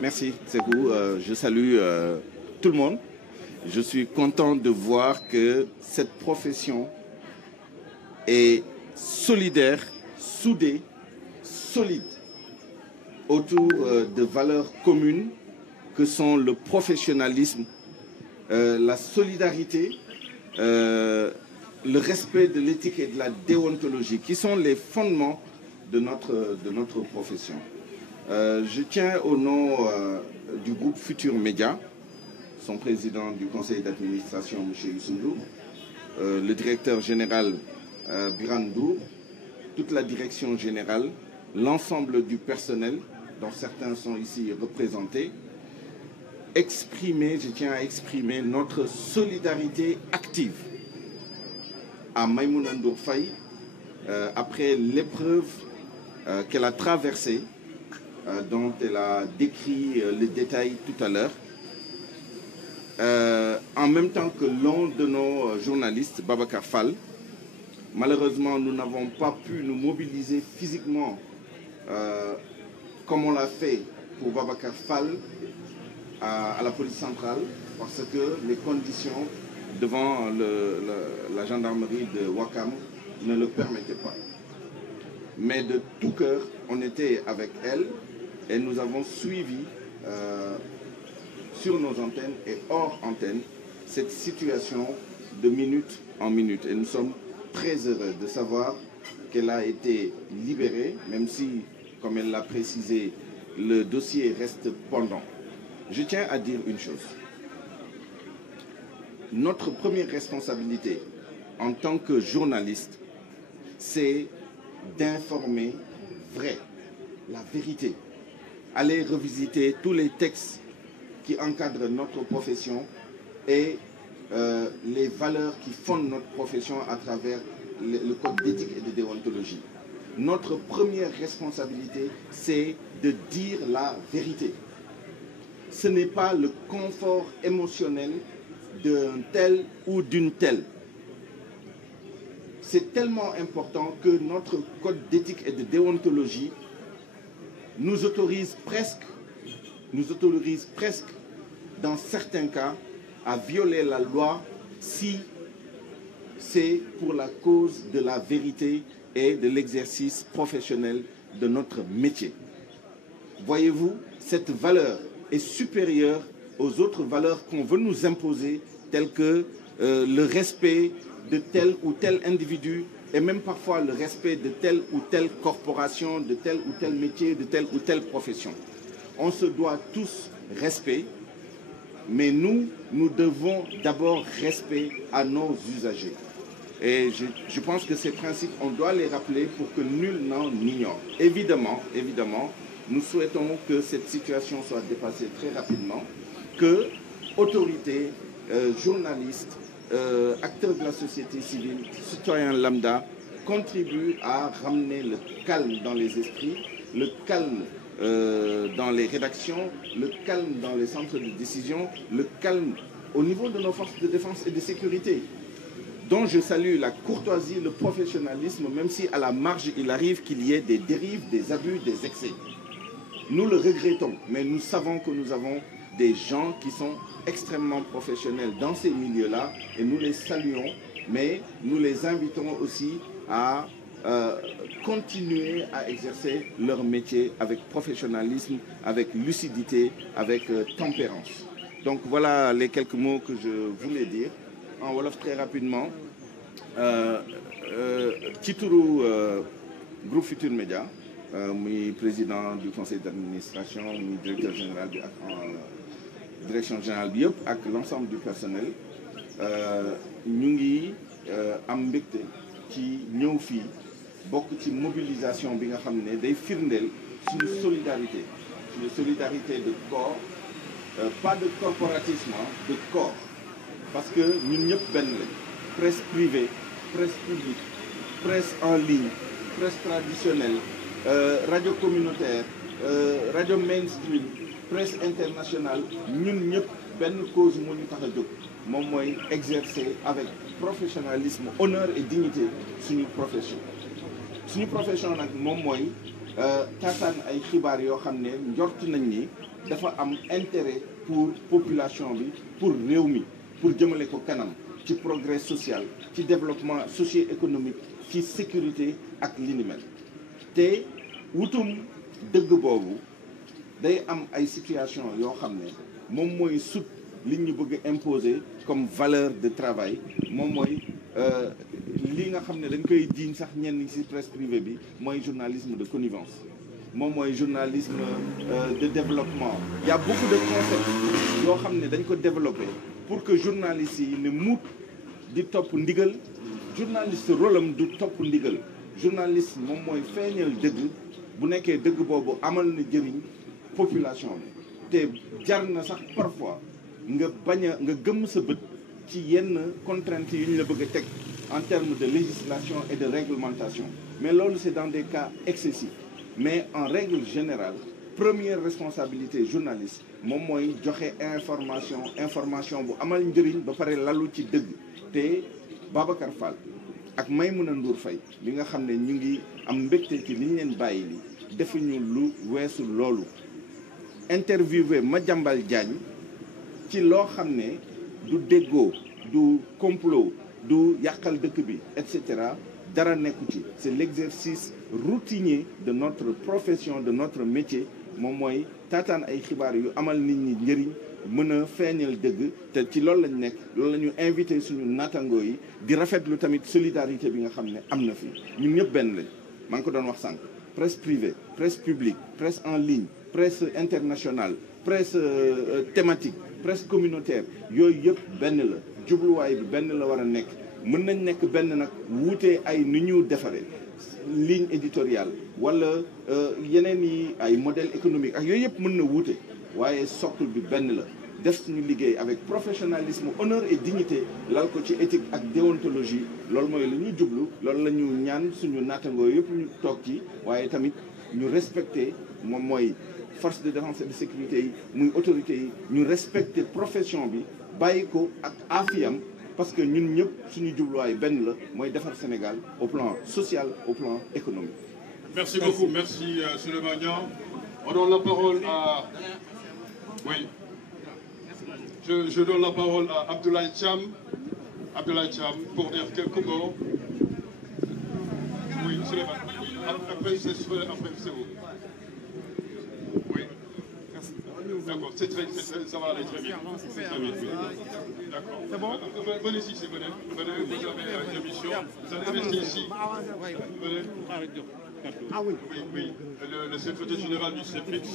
Merci, Sekou. Je salue tout le monde. Je suis content de voir que cette profession est solidaire, soudée, solide, autour de valeurs communes que sont le professionnalisme, la solidarité, le respect de l'éthique et de la déontologie, qui sont les fondements de notre profession. Je tiens au nom du groupe Futur Média, son président du conseil d'administration, M. Youssou, le directeur général Birane Ndour, toute la direction générale, l'ensemble du personnel, dont certains sont ici représentés, je tiens à exprimer notre solidarité active à Maïmouna Ndour Faye après l'épreuve qu'elle a traversée, dont elle a décrit les détails tout à l'heure. En même temps que l'un de nos journalistes, Babacar Fall, malheureusement, nous n'avons pas pu nous mobiliser physiquement comme on l'a fait pour Babacar Fall à la police centrale, parce que les conditions devant la gendarmerie de Ouakam ne le permettaient pas. Mais de tout cœur, on était avec elle et nous avons suivi sur nos antennes et hors antenne cette situation de minute en minute. Et nous sommes très heureux de savoir qu'elle a été libérée, même si, comme elle l'a précisé, le dossier reste pendant. Je tiens à dire une chose. Notre première responsabilité en tant que journaliste, c'est d'informer vrai, la vérité. Aller revisiter tous les textes qui encadrent notre profession et les valeurs qui fondent notre profession à travers le code d'éthique et de déontologie. Notre première responsabilité, c'est de dire la vérité. Ce n'est pas le confort émotionnel d'un tel ou d'une telle. C'est tellement important que notre code d'éthique et de déontologie nous autorise presque, dans certains cas, à violer la loi si c'est pour la cause de la vérité et de l'exercice professionnel de notre métier. Voyez-vous, cette valeur est supérieure aux autres valeurs qu'on veut nous imposer, telles que le respect de tel ou tel individu et même parfois le respect de telle ou telle corporation, de tel ou tel métier, de telle ou telle profession. On se doit tous respect, mais nous devons d'abord respect à nos usagers. Et je pense que ces principes, on doit les rappeler pour que nul n'en ignore. Évidemment, nous souhaitons que cette situation soit dépassée très rapidement, que autorités, journalistes, acteurs de la société civile, citoyens lambda, contribuent à ramener le calme dans les esprits, le calme dans les rédactions, le calme dans les centres de décision, le calme au niveau de nos forces de défense et de sécurité, dont je salue la courtoisie, le professionnalisme, même si à la marge il arrive qu'il y ait des dérives, des abus, des excès. Nous le regrettons, mais nous savons que nous avons des gens qui sont extrêmement professionnels dans ces milieux-là et nous les saluons, mais nous les invitons aussi à continuer à exercer leur métier avec professionnalisme, avec lucidité, avec tempérance. Donc voilà les quelques mots que je voulais dire. En wolof très rapidement, ci turu groupe Futur Média, muy président du conseil d'administration, muy directeur général bi ak direction générale bi yëpp ak l'ensemble du personnel ñu ngi am mbégte ci ñëw fii bokk ci mobilisation bi nga xam ne day firndeel suñu solidarité de corps, pas de corporatisme, de corps, parce que ñun ñëpp benn lañ. Presse privée, presse publique, presse en ligne, presse traditionnelle, radio communautaire, radio mainstream, presse internationale, ñun ñëpp benn cause moo ñu tax a jóg moom mooy exercer avec professionnalisme, honneur et dignité suñu profession. Suñu profession nag moom mooy taataan ay xibaar yoo xam ne njort nañ ni dafa am intérêt pour population bi pour réew mi pour jëmale ko kanam ci progrès social ci développement socio-économique ci sécurité ak li ni mel te wutum dëgg boobu day am ay situation yoo xam ne moom mooy sut li ñu bëgg imposer comme valeur de travail moom mooy li nga xam ne dañ koy jiiñ sax ñenn ci presse privée bi mooy journalisme de connivence moom mooy journalisme de développement. Il y a beaucoup de concepts yoo xam ne dañ ko développer pour que journalistes yi ne muut di topp ndigal journaliste rôle am du topp ndigal journaliste moom mooy feeñal dëgg bu nekkee dëgg boobu amal na jëriñ population bi te jar na sax parfois nga bañ a nga gëmm sa bët ci yenn contraintes yu ñu la bëgg a teg en termes de législation et de réglementation mais loolu c'est dans des cas excessifs mais en règle générale première responsabilité journaliste moom mooy joxe information bu amal njëriñ ba pare lalu ci dëgg te Babacar Fall ak Maïmouna Ndour Faye li nga xam ne ñu ngi am mbégte ci li ñu leen bàyyi li defuñu lu weesu loolu interviewé Madiambal Diagne ci loo xam ne du déggoo du complot du yàqal dëkk bi et cetera dara nekku ci c'est l'exercice routinier de notre profession de notre métier moom mooy taataan ay xibaar yu amal nit ñi njëriñ mën a feeñal dëgg te ci loolu lañ nekk loolu la ñu invité suñu nattangoo yi di rafetlu tamit solidarité bi nga xam ne am na fi ñun ñëpp benn lañ maa ngi ko doon wax sànq presse privée presse publique presse en ligne presse internationale presse thématique presse communautaire yooyu yëpp benn la jubluwaay bi benn la war a nekk mën nañ nekk benn nag wuutee ay ni ñu defaree ligne éditoriale wala yeneen yi ay modèle économique ak yooyu yëpp mën na wuute waaye socle bi benn la def suñu liggéey avec professionnalisme honneur et dignité lal ko ci éthique ak déontologie loolu mooy la ñu jublu loolu la ñu ñaan suñu nattangoo yëpp ñu toog ci waaye tamit ñu respecter moom mooy force de défense et de sécurité yi muy autorités yi ñu respecter profession bi bàyyi ko ak afiyam parce que ñun ñëpp suñu jubluwaay benn la mooy defar Sénégal au plan social au plan économique. Merci beaucoup, merci Souleymane Niang. On donne la parole à oui. Je donne la parole à Abdoulaye Thiam. Abdoulaye Thiam pour dire quelques mots. Oui, Souleymane. Après c'est vous. Oui. D'accord, ça va aller très bien. C'est très bien. D'accord. C'est bon? Venez ici, venez. Venez, vous avez une mission. Vous allez rester ici. Venez. Ah oui. Oui. Le secrétaire général du CEPIX.